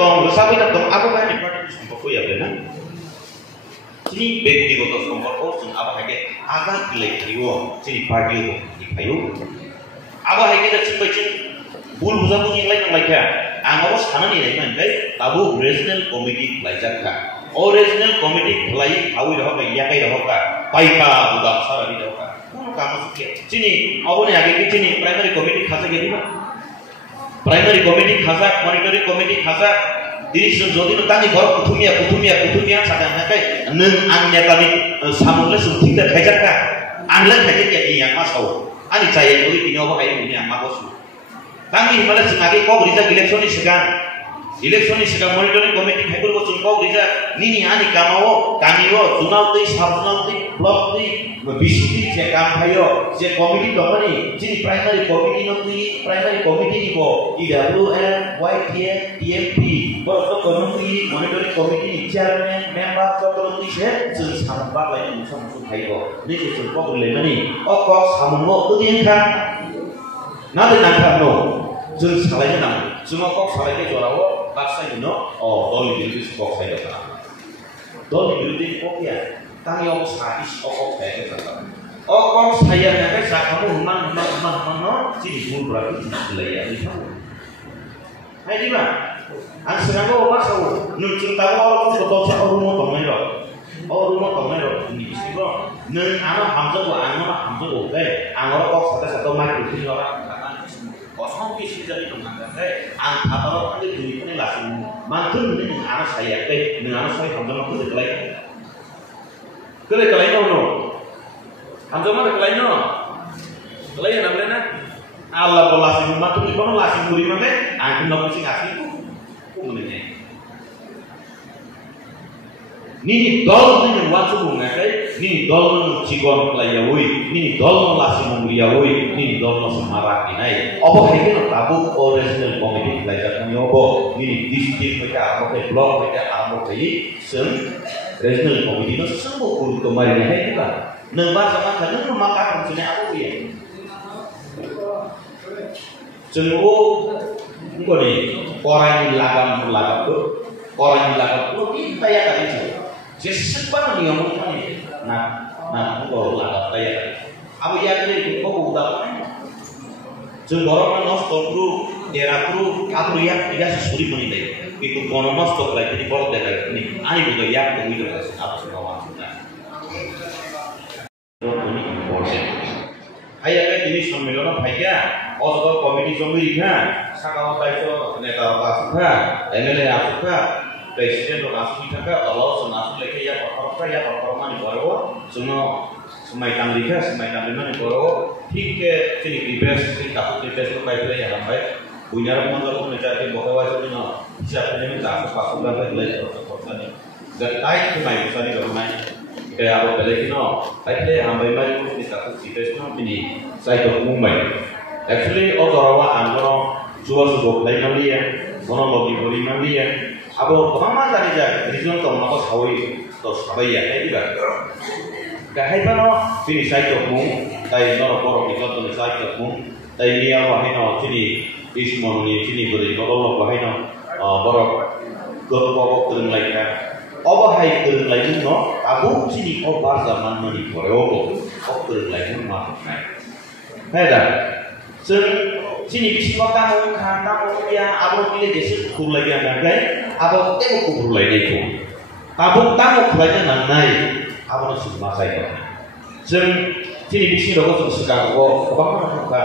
কংগ্রেসাবি না দং আবো হাই পার্টি সম্পর্ক ইয়াবে না চিনি ব্যক্তিগত সম্পর্ক जों আবো হাইকে আগা গলাই থাইও চিনি পার্টিও ইফাইও আবো হাইকে दा চিনबायचिन बुल बुजाबुजि लाय नंलायखा आंनाव सानानै नायमोनखाय दाबो रिजनल कमिटि लायजाखा ओ रिजनल कमिटि खलाई हावै रहका याकै रहका पाइका बुदा सारानि रहका कोनो काम सुके चिनि अबने आगे कि चिनि प्राइमरी कमिटि खाजा गेदिबा प्राइमरी कमिटि खाजा मनिटरिंग कमिटि खाजा डिसिजन जदि तानि घर कुथुमिया सादानाखाय नों आं नेतानि सामुले सुथिंदा खायजाखा आंले खायजाखा इया मा साव आनि जाय ओइ बिनाव बाहाय मुनि आं मा गसु Kami malah sengaja kau berita election ni sekarang monitoring komite haikul kau cungkau berita ni ani kami wo tunau ti sabunau ti blok ti bisiti je kampayo je komite dong ni jadi primary komite ni bo IWM YTN TMP baru komite monitoring komite ni chairman member komite je jadi sampai lagi musuh haiko ni je cungkau berita ni kau samungo tu dia kan nanti nangkap no जों सालायनो नांगौ जों कक सालायनो जरावो बाक्साय नो दलनि बिरुद्ध कक सालायनो नांगौ दलनि बिरुद्ध ककया तांयाव साइस कक सालायनो कक सालायनानै जाखामो हुमान नो जिनि गुरब्रा दिसलाया निथाव हायदिबा आं सिगाङाव बासाव नों चिन्ताव दलसा रुमो दंनाय र नि बिसिबो नों आनो हामजोबो बे आङो कक साथा माइक्रो फिलरा kosong kisi dari teman saya, angkat orang ada duit ini langsung mantul ini anak saya, dengan anak saya hamzah aku kelai no, hamzah mana kelai yang namanya Allah belasih mantul di mana lasih muri mana, angkat nak mesti ngasih itu, kumanya. Nini dol ni wajib mengakai, nini dol ni cikon pelayawui, nini dol ni lasih memuriawui, nini dol ni semarak inai. Apa hari ini tabu original komedi belajar kami apa? Nini distrik mereka, apa blog mereka, apa sen original komedi itu semua pun kembali ni hai kita. Nembar sama kan, nembar makan macamnya apa dia? Jenggo, engkau ni orang yang lagam tu, kita ya kan itu. Sesuatu yang mungkin, nah, engkau lagam saya. Apa yang ni kau buat apa? Jengborong nos tokru, derapru, apa yang dia sesuai menilai. Itu konon nos tok lagi di bawah dekat ini. Ani juga yang begitu apa semua maksudnya. Ini important. Ayat ini sembilan apa? Otto komedi zombie kan? Sekarang tahu neta apa? MLA apa? Presiden lokasi kita Allah senang lagi ya performa di bawah semai tamliha ni bawah ठीक है चलिए रिवर्स से काफी रिवर्स को पाइप ले यहाँ पे बुनियाद मंगल को निचाते बहुत वाइस होती ना इसे अपने में ताकत पास होगा तो ले सकते हैं जब टाइट के माइक सारी करना है क्या आप पहले कि ना ऐसे हम भाई मारी को निचाते रिवर्स ना बिनी साइड को मुंबई एक्चुअली और जरावा आंध्र जुआ सुबह लाइन वाली है दोनों लोग की बोली वाली है अब कहाँ जाने जाए रीजन तो उनको सावई तो सावई है नहीं बात kahai pano sini saya tokung, dari norok kita tu saya tokung, dari dia wahai no sini ismon ni sini beri kalau wahai no borok kerupuk kering lagi kan, wahai kering lagi no, abu sini obar zaman mani koreo, kering lagi masuk kan, ada, sini bisi kota mau kanta mau dia abu pilih jesu kur lagi anda abu temu kur lagi itu, abu tamu kerja nanai. Apa nasi masa itu? Jeng sini bisi dogo sekarang kok apa apa?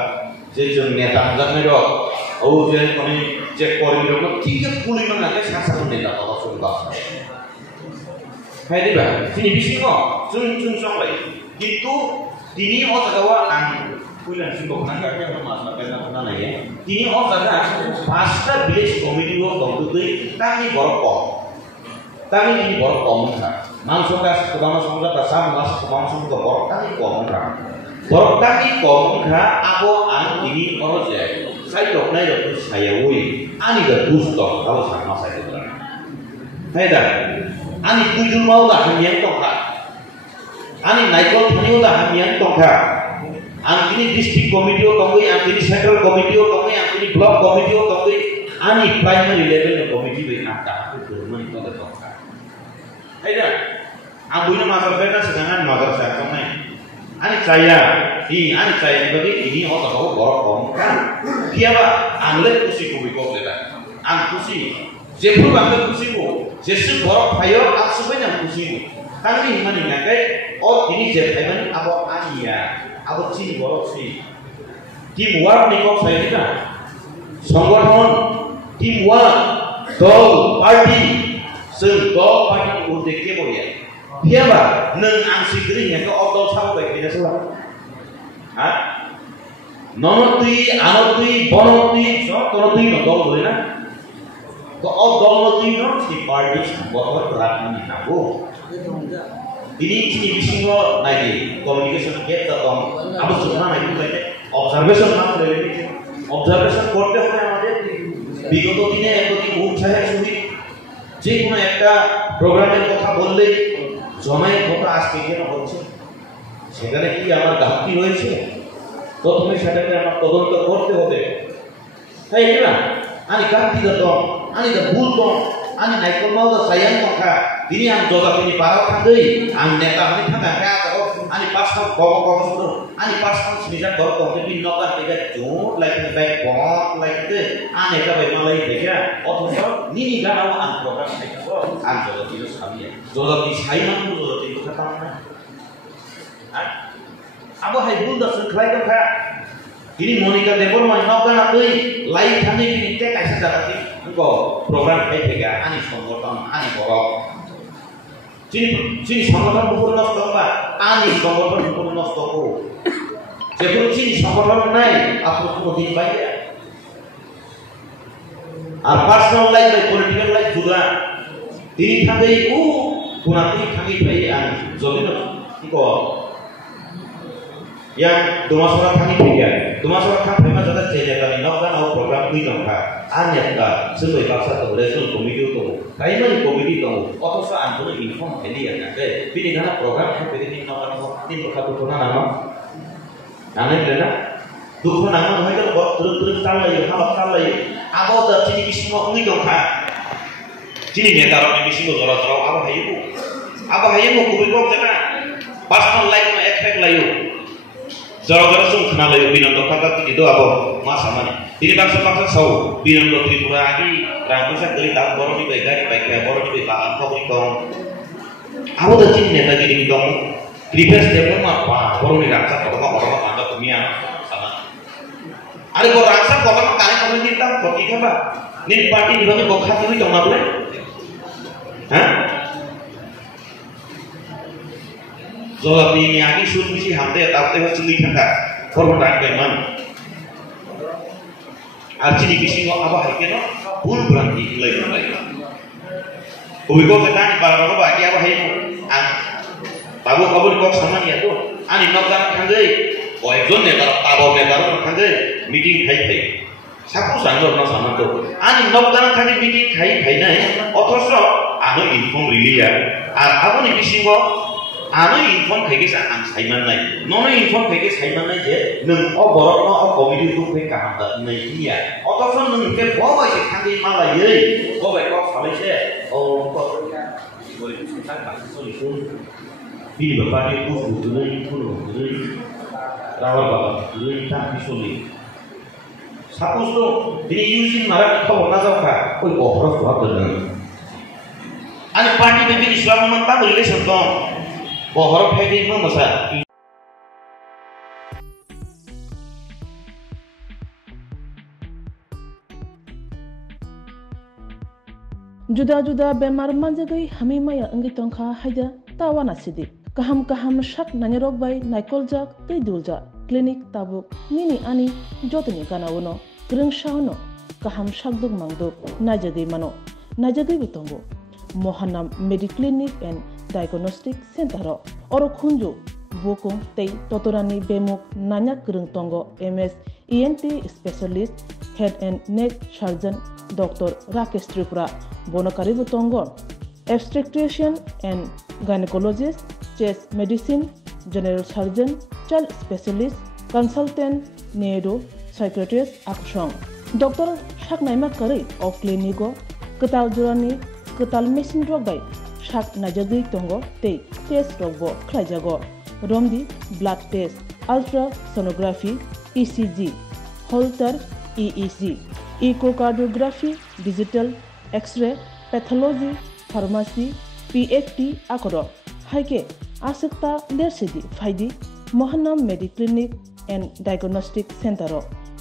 Jeng neta angkat mereka. Oh jeng kami cek kori dogo 30 mengajar satu neta kalau sudah. Hai dia, sini bisi kok jeng song lagi. Gitu dini orang tahu ang kuilan singkok nangkap yang masalah kenapa ya? Dini orang tahu pasta village committee wo dong tu tangi borok. Tangi ini borok komentar. Mangsukas kebang sumber bersama masuk kebang sumber borok tangi komengka aku an ini orang je saya dokter itu saya wui ani dah busuk kalau sama saya itu dah ani tujuh mau dah hamian tongkat ani naikol hamian dah hamian tongkat an ini district committee tongkai an ini central committee tongkai an ini block committee tongkai ani primary level ng committee bai ata ko turman ko da ka ai da ang buina masal beta sedangan magar sa kamai ani saya bagi ini ho ta ko borok kom kan dia ba angle kusi ko biko leda ang kusi jepu bang kusi ko jesu borok phayo aksubai na kusi ko tangni himani ngakai o ini je phaiman abo ania abo chini borok si teamwork ni ko sai kita সংগঠন teamwork dol party sing dol party udeke boya hiaba neng ang sigri nya ko dol sa ba kina sala ha nonotui anotui bonotui so tonotui no dol boy na ko dol notui no si party botol rat ni na go ini chini bisingo nai communication get the dom abu sunna nai ko observation na le observation করতে হবে আমাদের বিগত দিনে একদিন উৎসাহের সহিত যে কোনো একটা প্রোগ্রামের কথা বললেই জমায়েত কথা আজকে কেন হচ্ছে সেখানে কি আমার ঘাটতি রয়েছে প্রথমে সেটাকে আমার তদন্ত করতে হবে তাই না আমি ঘাটতি দম আমি দা ভুল দম আমি নাইকল মাও দা সায়ান কথা তিনি আমি জগা তিনি পারাও থাকই আমি নেতা আমি থাকা কাও ani pasal kok sudah ani pasal semisal kok jadi nokan tiga jut like baik bot like itu ani ka baik malai tiga otho nini ga aw an program itu an jodoh itu sabi ya jodoh di saiman itu jodoh itu kata mana abo hai bul da seklai ka ini monika debor mai nokan atui lai thani ini te kaisa jati ko program tiga ani songgotan ani borok Sini সংগঠন উপর নষ্ট বা আনি সংগঠন উপর নষ্ট করো যেগুলো চিনি সংগঠন নাই আপনি কোনদিন পাইবে আর পার্সোনাল লাইফ বা পলিটিক্যাল লাইফ জুড়া তিনি থাকেই কোনাতেই থাকি পাই আর জমিন কি কো yang dumasora thani phiya dumasora thang phema jada cheje tani nokda no program kui nokha anya ka sului baksa to resol committee to primary committee to otosa antono inform heli ana ke bini dana program ke bini nokda no tin ka to na na ane lena dukho nang no hoy ko turut tal lai ha tal lai abo da chini bismo ngi nokha chini neta ro ni bismo jora jora abo hayu ko kubi ko jana personal life no effect layu Jara-jara sung kenal layu binondo kata itu apa masamanya. Ini bangsa-bangsa sau binondo Tripura agi rangkusan dari tahun baru di baik baru di bahan kau di kau. Aku dah cini neta jadi di kau. Prepare step apa? Baru di rangsa kau orang anda dunia sama. Ada kau rangsa kau orang kalian kau minta kau tiga apa? Nih party di bawah kau hati itu jangan boleh. Hah? Zola ini agi sun misi hamde tapte ho chuli thaka korban rakbe man archini bisingo aba haikeno bul branti lai ubiko ketani bararo ba agi aba haiko an tabu kabul kok samani ya to ani nokdan khangai koekjon netar tabo netar khangai meeting khai saku sanjor na samanto ani nokdan khani meeting khai nai othosho ano inform rilia ar aboni bisingo ano inform khaike sa ang saiman nai nono inform khaike saiman nai je nung o borok no o committee tu pe kaham da nai dia otoso nung ke bo ba se khandi mala yei bo ba ko phale se o ko boi sa ka so li kun bi ba pa ni ku tu nai ku no nai rawa ba nai ta bi so li suppose to dini using mara ko na ja ka koi ko hro so ha da ani party me bi islam man ta relation to Bohorok hedi masa. Juda-juda bemar manjagai hami maya anggi tongkha haida tawana sidi. Kaham shak nanyarok bai naikolja tei dulja. Klinik tabuk nini ani jotni kanawono. Greng shauno kaham shakduk mangduk najadei mano. Najadei bitongo. Mohanam Mediclinic and Diagnostic Center oro khunju bokong tei totorani bemuk nanya krung tongo MS ENT specialist head and neck surgeon Dr. Rakesh Tripura bonokari tongo obstetrician and gynecologist chest medicine general surgeon child specialist consultant neuro psychiatrist akshong Dr. shak naima kare o clinico ketal jorani ketal machine rok bai shak najagui tongo tei test rok bo khlaijago romdi blood test ultrasonography ECG Holter EEG echocardiography digital x-ray pathology pharmacy PFT akoro haike asikta lersidi faidi Mohanam Mediclinic and Diagnostic Center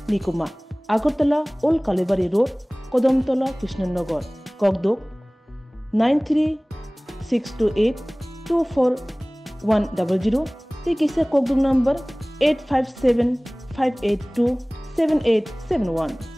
Nikuma Agartala Old Kalibari Road Kodamtola Krishnanagar Kogdok 9362824100 Tikisa Kogdok number 8575827871